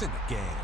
points in the game.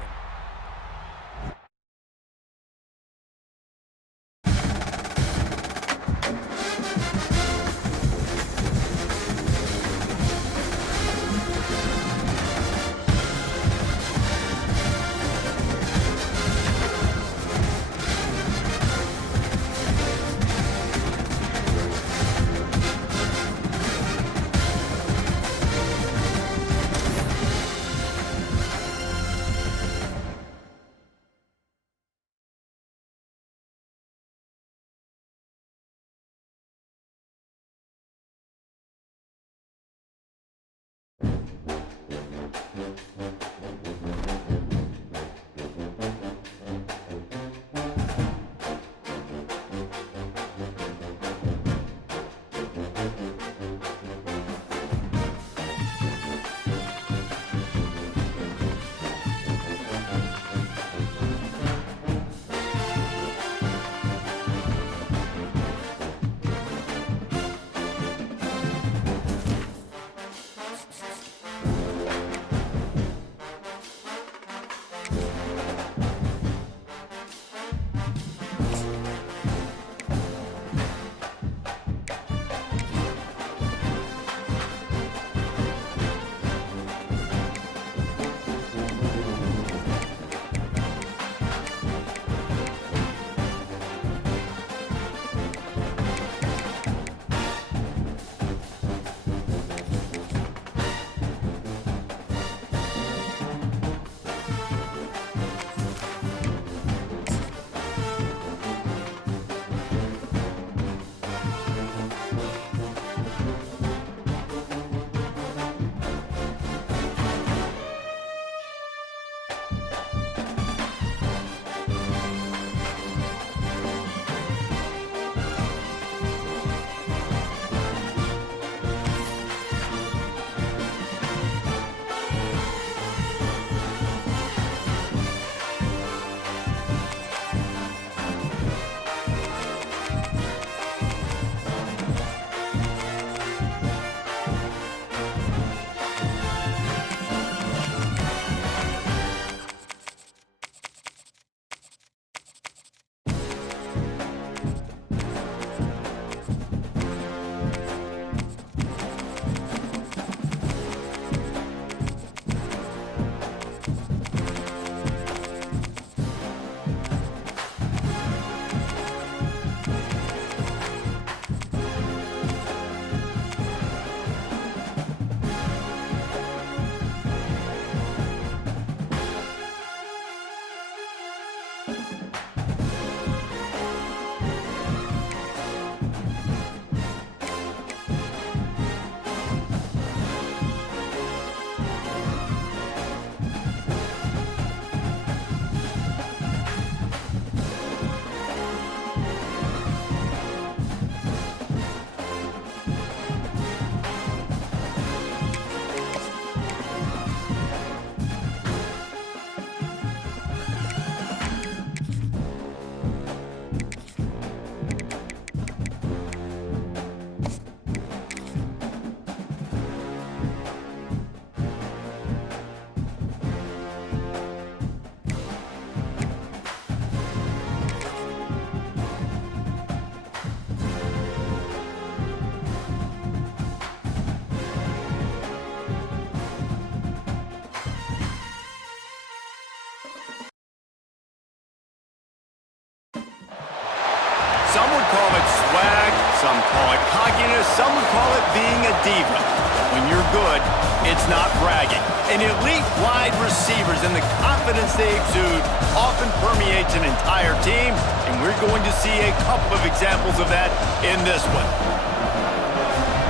Some would call it swag, some call it cockiness, some would call it being a diva. But when you're good, it's not bragging. And elite wide receivers and the confidence they exude often permeates an entire team, and we're going to see a couple of examples of that in this one.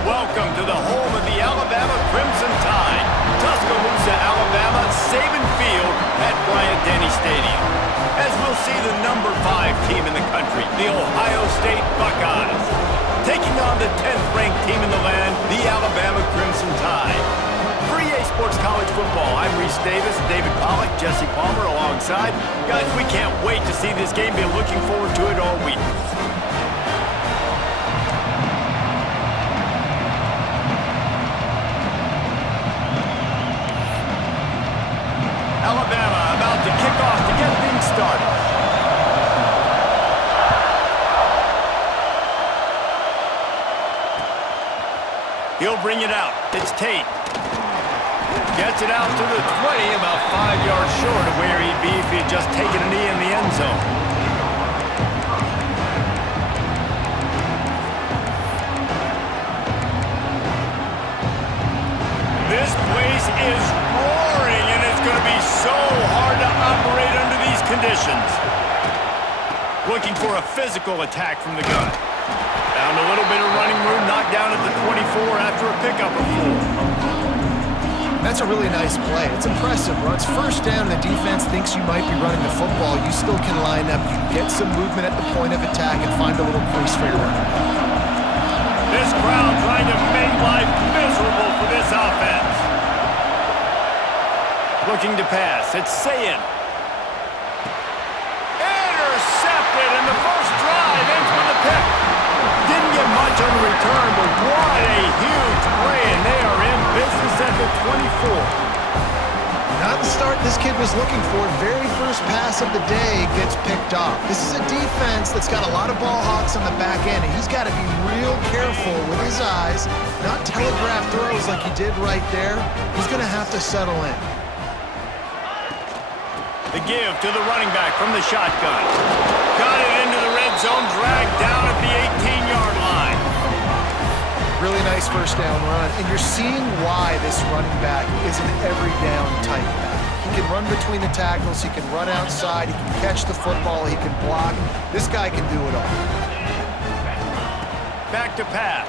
Welcome to the home of the Alabama Crimson Tide, Tuscaloosa, Alabama, Saban Field at Bryant-Denny Stadium. As we'll see the number 5 team in the country, the Ohio State Buckeyes, taking on the 10th-ranked team in the land, the Alabama Crimson Tide. For EA Sports College Football, I'm Reese Davis, David Pollack, Jesse Palmer alongside. Guys, we can't wait to see this game. Been looking forward to it all week. Alabama He'll bring it out. It's Tate. Gets it out to the 20, about 5 yards short of where he'd be if he had just taken a knee in the end zone. This place is roaring, and it's going to be so hard to operate under these conditions. Looking for a physical attack from the gun. Found a little bit of running room, knocked down at the 24 after a pickup of 4. That's a really nice play. It's impressive. Runs first down, and the defense thinks you might be running the football. You still can line up. You can get some movement at the point of attack and find a little crease for your running back. This crowd trying to make life miserable for this offense. Looking to pass. It's Sayin. Intercepted, and the first drive ends with a pick. Didn't get much on the return, but what a huge play, and they are in business at the 24. Not the start this kid was looking for. Very first pass of the day gets picked off. This is a defense that's got a lot of ball hawks on the back end, and he's got to be real careful with his eyes, not telegraph throws like he did right there. He's going to have to settle in. The give to the running back from the shotgun. Got it into the red zone, dragged down at the 18-yard line. Really nice first down run, and you're seeing why this running back is an every down type back. He can run between the tackles, he can run outside, he can catch the football, he can block. This guy can do it all. Back to pass.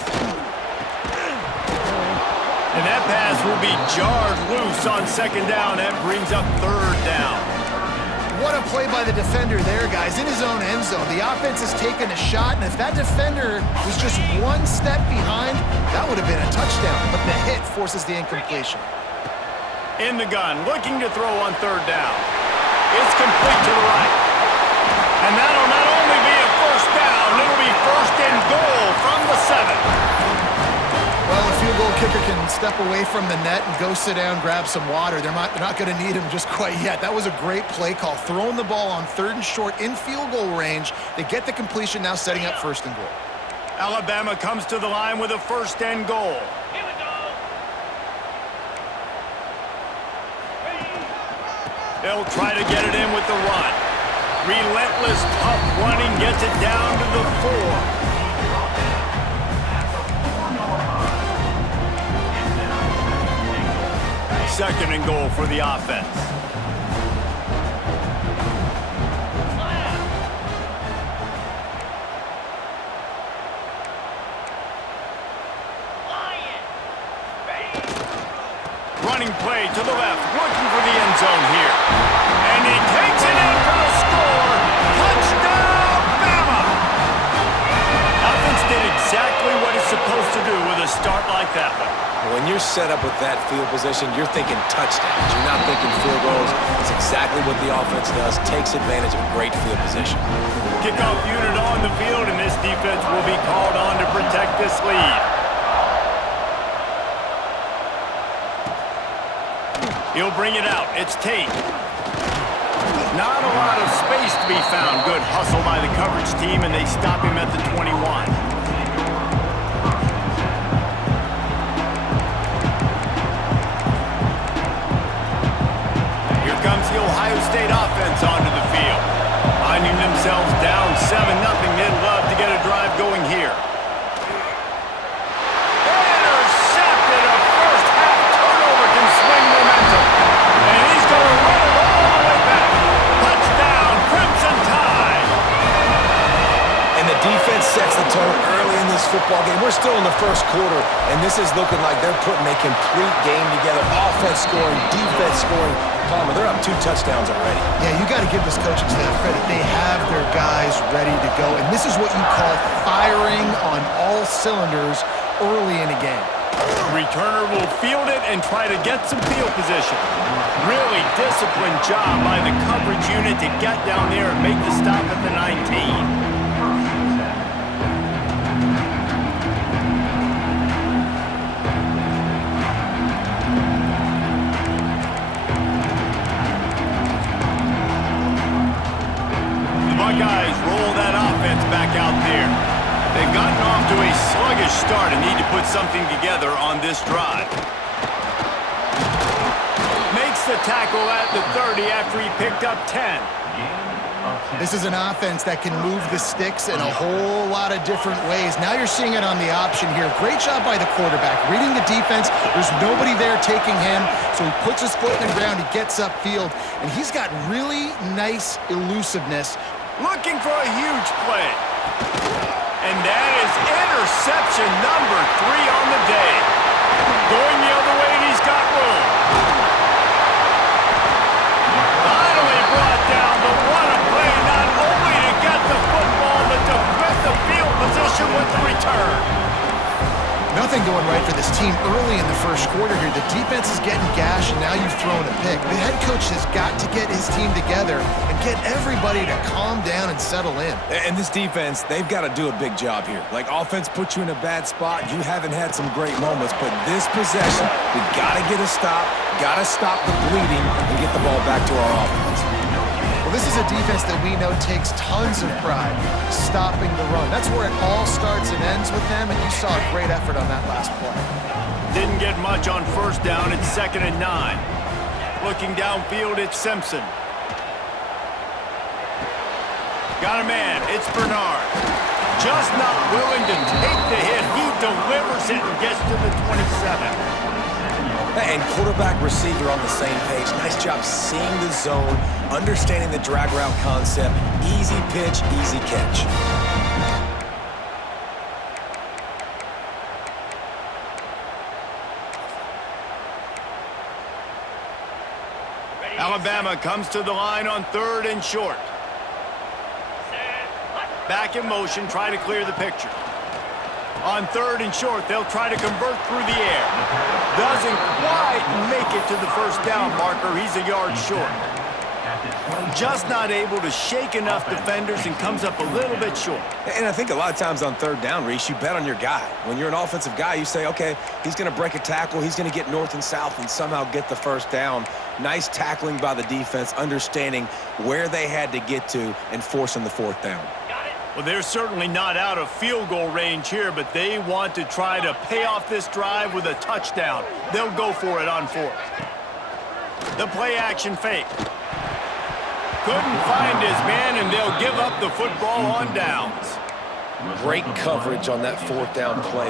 And that pass will be jarred loose on second down. That brings up third down. What a play by the defender there, guys, in his own end zone. The offense has taken a shot, and if that defender was just one step behind, that would have been a touchdown. But the hit forces the incompletion. In the gun, looking to throw on third down. It's complete to the right. And that'll not only be a first down, it'll be first and goal from the 7. Well, a field goal kicker can step away from the net and go sit down, grab some water. They're not going to need him just quite yet. That was a great play call. Throwing the ball on third and short in field goal range. They get the completion, now setting up first and goal. Alabama comes to the line with a first and goal. Here we go. They'll try to get it in with the run. Relentless, tough running gets it down to the 4. Second and goal for the offense. Running play to the left, looking for the end zone here. And he takes it in for the score. Touchdown, Bama! Offense did exactly what it's supposed to do with a start like that one. When you're set up with that field position, you're thinking touchdowns. You're not thinking field goals. It's exactly what the offense does. Takes advantage of great field position. Kickoff unit on the field, and this defense will be called on to protect this lead. He'll bring it out. It's Tate. Not a lot of space to be found. Good hustle by the coverage team, and they stop him at the 21. Comes the Ohio State offense onto the field. Finding themselves down 7-0. They'd love to get a drive going here. Intercepted. A first half turnover can swing momentum. And he's going to run it all the way back. Touchdown, Crimson Tide. And the defense sets the tone early in this football game. We're still in the first quarter, and this is looking like they're putting a complete game together. Offense scoring, defense scoring. Palmer, they're up 2 touchdowns already. Yeah, you got to give this coaching staff credit. They have their guys ready to go, and this is what you call firing on all cylinders early in a game. Returner will field it and try to get some field position. Really disciplined job by the coverage unit to get down there and make the stop at the 19. Buckeyes roll that offense back out there. They've gotten off to a sluggish start start and need to put something together on this drive. Makes the tackle at the 30 after he picked up 10. This is an offense that can move the sticks in a whole lot of different ways. Now you're seeing it on the option here. Great job by the quarterback. Reading the defense, there's nobody there taking him, so he puts his foot in the ground, he gets upfield, and he's got really nice elusiveness. Looking for a huge play. And that is interception number 3 on the day. Going the other way, and he's got room. Finally brought down, but what a play, not only to get the football, but to flip the field position with the return. Nothing going right for this team early in the first quarter here. The defense is getting gashed, and now you've thrown a pick. The head coach has got to get his team together and get everybody to calm down and settle in. And this defense, they've got to do a big job here. Like, offense puts you in a bad spot. You haven't had some great moments, but this possession, we got to get a stop, got to stop the bleeding, and get the ball back to our offense. Well, this is a defense that we know takes tons of pride stopping the run. That's where it all starts and ends with them, and you saw a great effort on that last play. Didn't get much on first down. It's 2nd and 9. Looking downfield, it's Simpson. Got a man. It's Bernard. Just not willing to take the hit. He delivers it and gets to the 27. And quarterback, receiver on the same page. Nice job seeing the zone, understanding the drag route concept. Easy pitch, easy catch. Alabama comes to the line on 3rd and short. Back in motion, try to clear the picture. On 3rd and short, they'll try to convert through the air. Doesn't quite make it to the first down marker. He's a yard short. Just not able to shake enough defenders and comes up a little bit short. And I think a lot of times on 3rd down, Reese, you bet on your guy. When you're an offensive guy, you say, okay, he's going to break a tackle, he's going to get north and south and somehow get the first down. Nice tackling by the defense, understanding where they had to get to and forcing the 4th down. Well, they're certainly not out of field goal range here, but they want to try to pay off this drive with a touchdown. They'll go for it on 4th. The play action fake. Couldn't find his man, and they'll give up the football on downs. Great coverage on that 4th down play.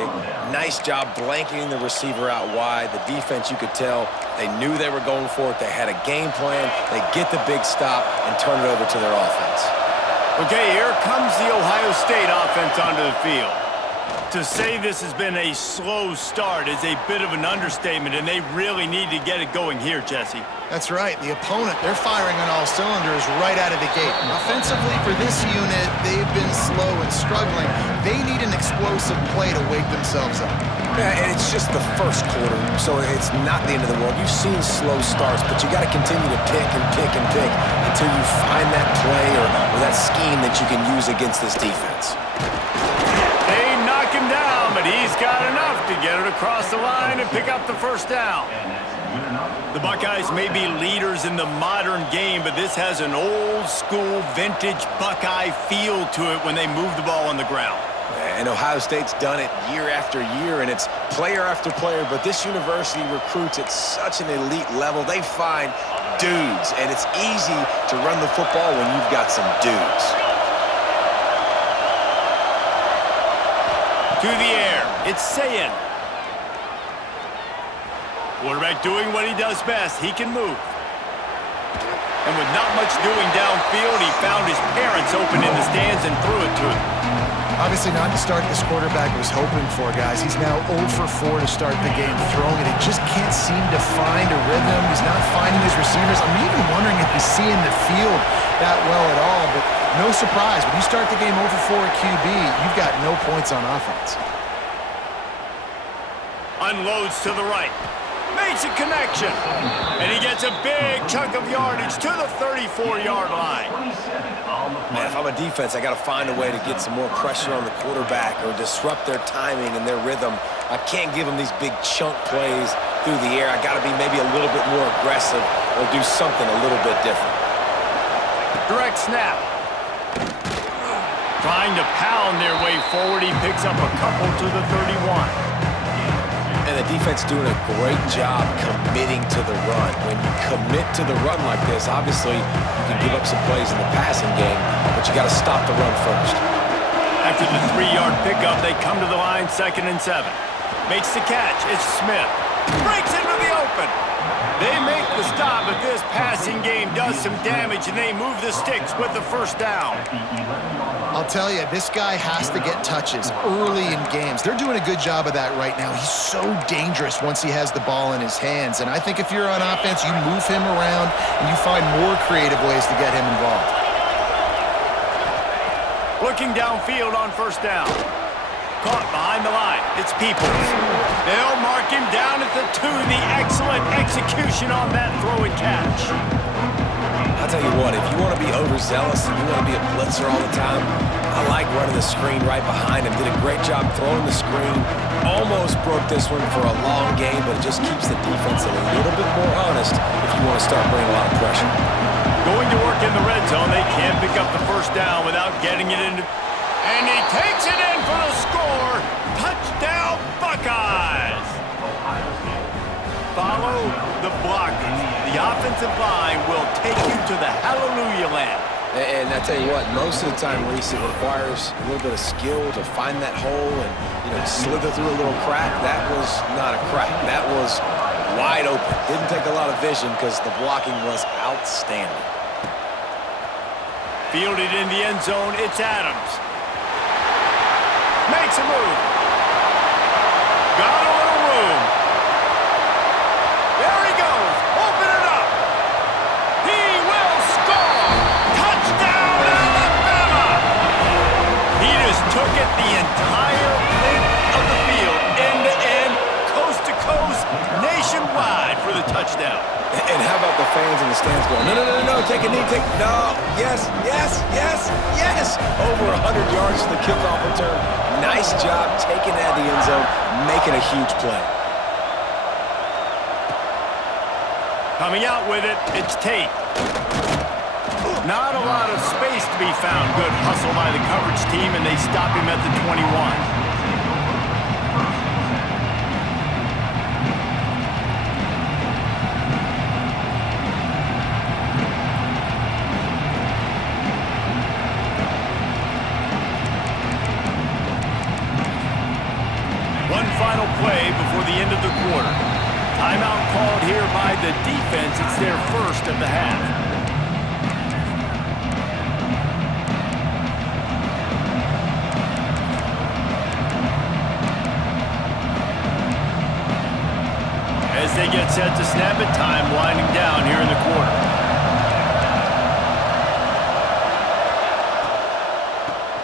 Nice job blanketing the receiver out wide. The defense, you could tell, they knew they were going for it. They had a game plan. They get the big stop and turn it over to their offense. Okay, here comes the Ohio State offense onto the field. To say this has been a slow start is a bit of an understatement, and they really need to get it going here, Jesse. That's right. The opponent, they're firing on all cylinders right out of the gate. Offensively, for this unit, they've been slow and struggling. They need an explosive play to wake themselves up. Yeah, and it's just the first quarter, so it's not the end of the world. You've seen slow starts, but you got to continue to pick and pick and pick until you find that play or that scheme that you can use against this defense. They knock him down, but he's got enough to get it across the line and pick up the first down. The Buckeyes may be leaders in the modern game, but this has an old-school, vintage Buckeye feel to it when they move the ball on the ground. And Ohio State's done it year after year, and it's player after player, but this university recruits at such an elite level. They find dudes, and it's easy to run the football when you've got some dudes. To the air, it's Sayin. Quarterback doing what he does best. He can move. And with not much doing downfield, he found his parents open in the stands and threw it to him. Obviously not the start this quarterback was hoping for, guys. He's now 0 for 4 to start the game throwing it. He just can't seem to find a rhythm. He's not finding his receivers. I'm even wondering if he's seeing the field that well at all. But no surprise, when you start the game 0 for 4 at QB, you've got no points on offense. Unloads to the right. Makes a connection. And he gets a big chunk of yardage to the 34-yard line. Man, if I'm a defense, I got to find a way to get some more pressure on the quarterback or disrupt their timing and their rhythm. I can't give them these big chunk plays through the air. I got to be maybe a little bit more aggressive or do something a little bit different. Direct snap. Trying to pound their way forward, he picks up a couple to the 31. And the defense doing a great job committing to the run. When you commit to the run like this, obviously you can give up some plays in the passing game, but you got to stop the run first. After the 3-yard pickup, they come to the line 2nd and 7. Makes the catch. It's Smith. Breaks into the open. They make the stop, but this passing game does some damage, and they move the sticks with the first down. I'll tell you, this guy has to get touches early in games. They're doing a good job of that right now. He's so dangerous once he has the ball in his hands. And I think if you're on offense, you move him around and you find more creative ways to get him involved. Looking downfield on first down. Caught behind the line. It's Peoples. They'll mark him down at the 2. The excellent execution on that throw and catch. I'll tell you what, if you want to be overzealous and you want to be a blitzer all the time, I like running the screen right behind him. Did a great job throwing the screen. Almost broke this one for a long game, but it just keeps the defense a little bit more honest if you want to start bringing a lot of pressure. Going to work in the red zone. They can't pick up the first down without getting it into... And he takes it in for the score. Touchdown, Buckeyes. Follow the blockers. The offensive line will take you to the hallelujah land. And I tell you what, most of the time, Reese, it requires a little bit of skill to find that hole and, slither through a little crack. That was not a crack. That was wide open. Didn't take a lot of vision because the blocking was outstanding. Fielded in the end zone, it's Adams. Makes a move. Got a little room. There he goes. Open it up. He will score. Touchdown, Alabama. He just took it the entire length of the field, end to end, coast to coast, nationwide for the touchdown. And how about the fans in the stands going, no, take a knee, no, yes. Over 100 yards to the kickoff return. Nice job taking that to the end zone, making a huge play. Coming out with it, it's Tate. Not a lot of space to be found. Good hustle by the coverage team, and they stop him at the 21. Final play before the end of the quarter. Timeout called here by the defense. It's their first of the half. As they get set to snap it, time winding down here in the quarter.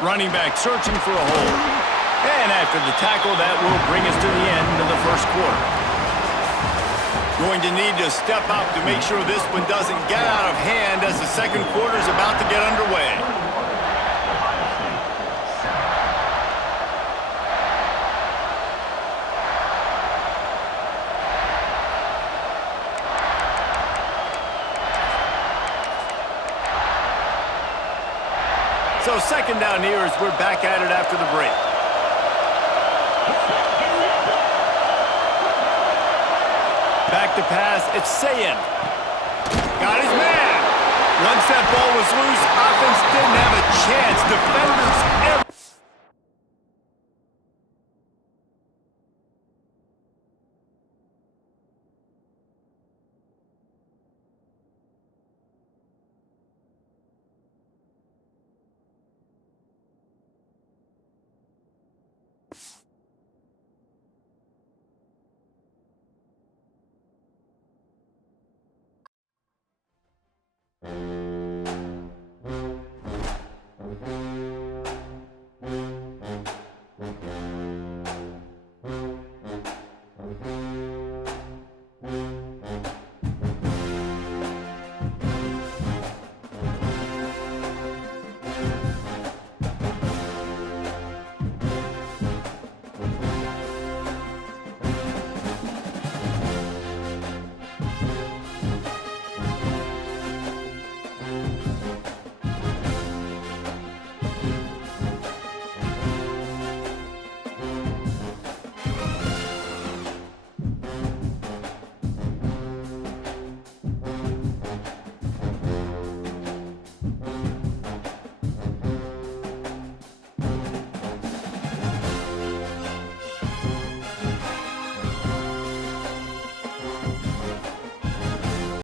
Running back searching for a hole. And after the tackle, that will bring us to the end of the first quarter. Going to need to step up to make sure this one doesn't get out of hand as the second quarter is about to get underway. So second down here as we're back at it after the break. Back to pass, it's Sayin. Got his man. Once that ball was loose, offense didn't have a chance. Defenders ever.